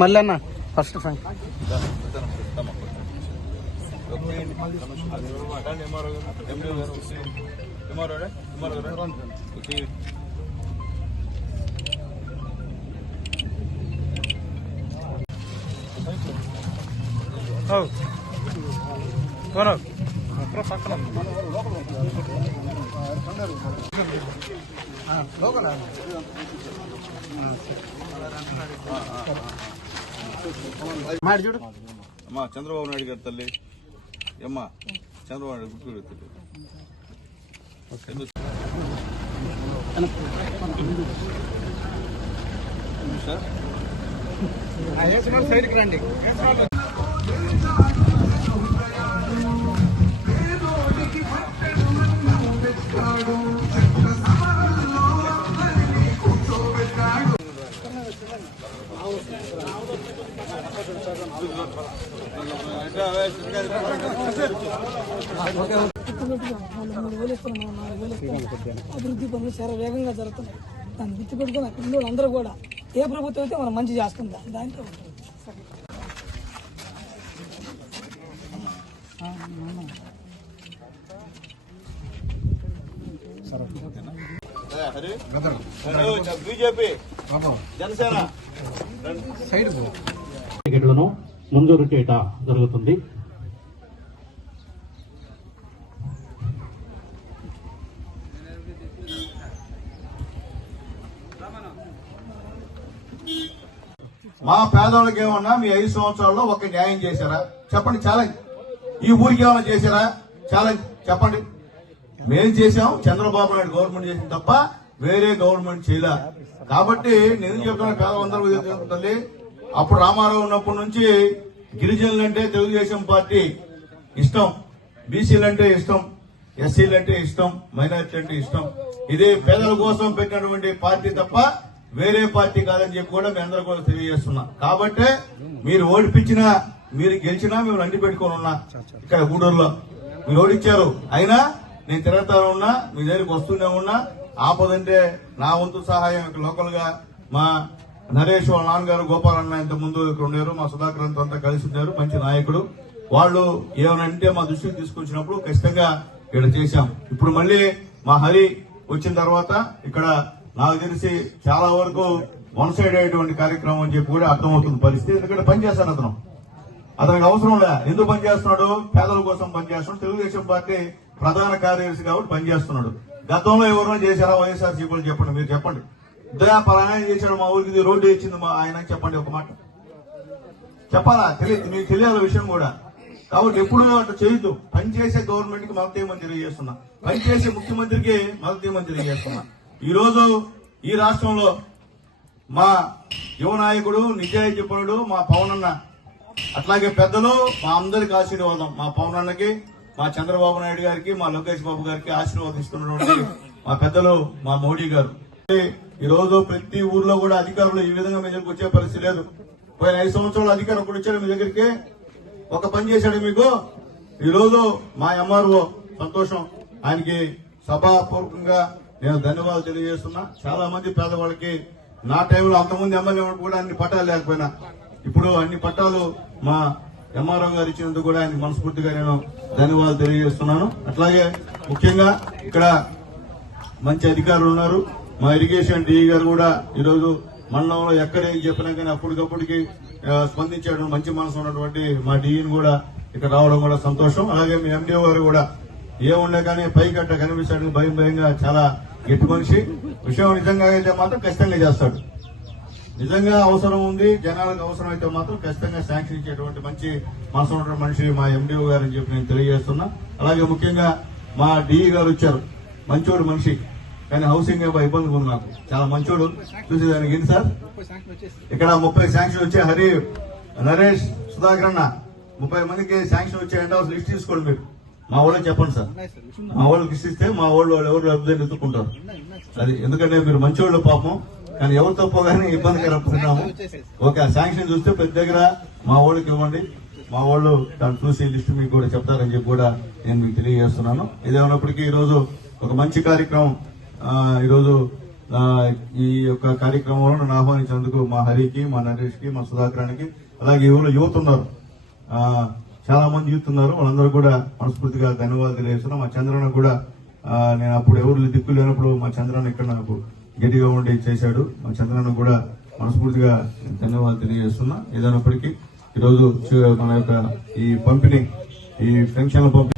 మళ్ళీ అన్న ఫస్ట్ చూడు అమ్మా చంద్రబాబు నాయుడు గారి తల్లి అమ్మా చంద్రబాబు నాయుడు గుర్తు తల్లి సైడ్కి రండి. అభివృద్ధి పనులు చాలా వేగంగా జరుగుతున్నాయి. దాన్ని గుర్తుపెట్టుకుని అక్కడ అందరూ కూడా ఏ ప్రభుత్వం అయితే మనం మంచి చేస్తుందా దాంట్లో బీజేపీ జనసేన టికెట్లను మంజూరు చేయటం జరుగుతుంది. మా పేదవాళ్ళకి ఏమన్నా మీ 5 సంవత్సరాల్లో ఒక న్యాయం చేశారా చెప్పండి. ఛాలెంజ్. ఈ ఊరికి ఏమైనా చేశారా ఛాలెంజ్ చెప్పండి. మేం చేశాం, చంద్రబాబు నాయుడు గవర్నమెంట్ చేసింది తప్ప వేరే గవర్నమెంట్ చేయలే. కాబట్టి నేను చెప్తున్నా పేదలందరూ తల్లి, అప్పుడు రామారావు ఉన్నప్పటి నుంచి గిరిజనులంటే తెలుగుదేశం పార్టీ ఇష్టం, బీసీలంటే ఇష్టం, ఎస్సీలంటే ఇష్టం, మైనారిటీ అంటే ఇష్టం. ఇది పేదల కోసం పెట్టినటువంటి పార్టీ తప్ప వేరే పార్టీ కాదని చెప్పి కూడా మీ అందరూ కూడా తెలియజేస్తున్నా. కాబట్టి మీరు ఓడిపించినా మీరు గెలిచినా మేము రండి పెట్టుకొని ఉన్నా. ఇక్కడ గూడూరులో మీరు ఓడిచ్చారు, అయినా నేను తిరుగుతానే ఉన్నా, మీ దగ్గరికి వస్తూనే ఉన్నా. ఆపదంటే నా వంతు సహాయం ఇక్కడ లోకల్ గా మా నరేష్ వాళ్ళ నాన్నగారు గోపాలన్న ఇంత ముందు ఇక్కడ ఉన్నారు, మా సుధాకర్ అంతా కలిసి ఉన్నారు, మంచి నాయకుడు. వాళ్ళు ఏమనంటే మా దృష్టికి తీసుకొచ్చినప్పుడు ఖచ్చితంగా ఇక్కడ చేశాం. ఇప్పుడు మళ్ళీ మా హరి వచ్చిన తర్వాత ఇక్కడ నాకు తెలిసి చాలా వరకు వన్ సైడ్ అయ్యేటువంటి కార్యక్రమం అని చెప్పి కూడా అర్థమవుతుంది పరిస్థితి. ఎందుకంటే పనిచేస్తాను అతనికి అవసరం లే. ఎందుకు పనిచేస్తున్నాడు? పేదల కోసం పనిచేస్తున్నాడు. తెలుగుదేశం పార్టీ ప్రధాన కార్యదర్శి కాబట్టి పనిచేస్తున్నాడు. గతంలో ఎవరైనా చేశారా వైఎస్ఆర్సీపీలు చెప్పండి, మీరు చెప్పండి. పలానా చేశాడు, మా ఊరికి రోడ్డు ఇచ్చింది మా ఆయన చెప్పండి, ఒక మాట చెప్పాలా? తెలియదు, మీకు తెలియాల విషయం కూడా. కాబట్టి ఎప్పుడు అట్లా చేయొద్దు. పనిచేసే గవర్నమెంట్ కి మద్దతు ఇవ్వమని తెలియజేస్తున్నా, పనిచేసే ముఖ్యమంత్రికి మద్దతు ఇవ్వమని తెలియజేస్తున్నా. ఈ రోజు ఈ రాష్ట్రంలో మా యువ నాయకుడు, నిజాయితీ పరుడు మా పవన్ అన్న, అట్లాగే పెద్దలు మా అందరికి ఆశీర్వాదం, మా పవన్ అన్నకి, మా చంద్రబాబు నాయుడు గారికి, మా లోకేష్ బాబు గారికి ఆశీర్వాదిస్తున్నటువంటి మా పెద్దలు మా మోడీ గారు. ఈ రోజు ప్రతి ఊర్లో కూడా అధికారులు ఈ విధంగా మీ దగ్గరికి వచ్చే పరిస్థితి లేదు. పోయిన 5 సంవత్సరాలు అధికారం ఒకటి వచ్చాడు మీ దగ్గరికి, ఒక పని చేశాడు మీకు. ఈ రోజు మా ఎంఆర్ఓ సంతోషం, ఆయనకి సభాపూర్వకంగా నేను ధన్యవాదాలు తెలియజేస్తున్నా. చాలా మంది పేదవాళ్ళకి నా టైంలో అంతమంది ఎమ్మెల్యే కూడా అన్ని పట్టాలు లేకపోయినా ఇప్పుడు అన్ని పట్టాలు మా ఎంఆర్ఓ గారు ఇచ్చినందుకు కూడా ఆయనకి మనస్ఫూర్తిగా నేను ధన్యవాదాలు తెలియజేస్తున్నాను. అట్లాగే ముఖ్యంగా ఇక్కడ మంచి అధికారులు ఉన్నారు. మా ఇరిగేషన్ డిఈ గారు కూడా ఈరోజు మండలంలో ఎక్కడ ఏం చెప్పినా కానీ అప్పటికప్పటికి స్పందించాడు. మంచి మనసు ఉన్నటువంటి మా డిఈని కూడా ఇక్కడ రావడం కూడా సంతోషం. అలాగే మీ ఎండిఓ గారు కూడా ఏముండే కానీ పైకట్ట కనిపిస్తాడు, భయంగా చాలా గట్టి మనిషి. విషయం నిజంగా అయితే మాత్రం ఖచ్చితంగా చేస్తాడు. నిజంగా అవసరం ఉంది, జనాలకు అవసరం అయితే మాత్రం ఖచ్చితంగా శాంక్షన్ ఇచ్చేటువంటి మంచి మనసు ఉన్నటువంటి మనిషి మా ఎండిఓ గారు అని చెప్పి నేను తెలియజేస్తున్నా. అలాగే ముఖ్యంగా మా డిఈ గారు వచ్చారు, మంచోడు మనిషి, కానీ హౌసింగ్ ఇబ్బంది ఉంది. నాకు చాలా మంచోడు చూసేదానికి. ఏంటి సార్ ఇక్కడ 30 శాంక్షన్ వచ్చాయి. హరి, నరేష్, సుధాకర్ అన్న 30 మందికి శాంక్షన్ వచ్చాయంటే అసలు లిస్ట్ తీసుకోండి మీరు. మా వాళ్ళకి చెప్పండి సార్, మా వాళ్ళకి ఇస్తే మా వాళ్ళు ఎవరు అభివృద్ధి ఎత్తుకుంటారు. అది ఎందుకంటే మీరు మంచోళ్ళు పాపం, కానీ ఎవరు తప్పో కానీ ఇబ్బందికరన్నాము. ఓకే, శాంక్షన్ చూస్తే ప్రతి దగ్గర మా వాళ్ళకి ఇవ్వండి, మా వాళ్ళు దాన్ని చూసి లిస్టు మీకు కూడా చెప్తారని చెప్పి కూడా నేను మీకు తెలియజేస్తున్నాను. ఇదేమన్నప్పటికీ ఈరోజు ఒక మంచి కార్యక్రమం. ఈరోజు ఈ యొక్క కార్యక్రమంలో నన్ను ఆహ్వానించినందుకు మా హరికి, మా నరేష్ కి, మా సుధాకరానికి, అలాగే ఎవరు యువత ఉన్నారు, చాలా మంది యూత్ ఉన్నారు, వాళ్ళందరూ కూడా మనస్ఫూర్తిగా ధన్యవాదాలు తెలియజేస్తున్నా. మా చంద్రన్న కూడా నేను అప్పుడు ఎవరు దిక్కు లేనప్పుడు మా చంద్రన్న ఇక్కడ నాకు గట్టిగా ఉండి చేశాడు. మా చంద్రన్న కూడా మనస్ఫూర్తిగా ధన్యవాదాలు తెలియజేస్తున్నా. ఏదైనప్పటికీ ఈరోజు మన యొక్క ఈ పంపిణీ, ఈ పెన్షన్ల పంపిణీ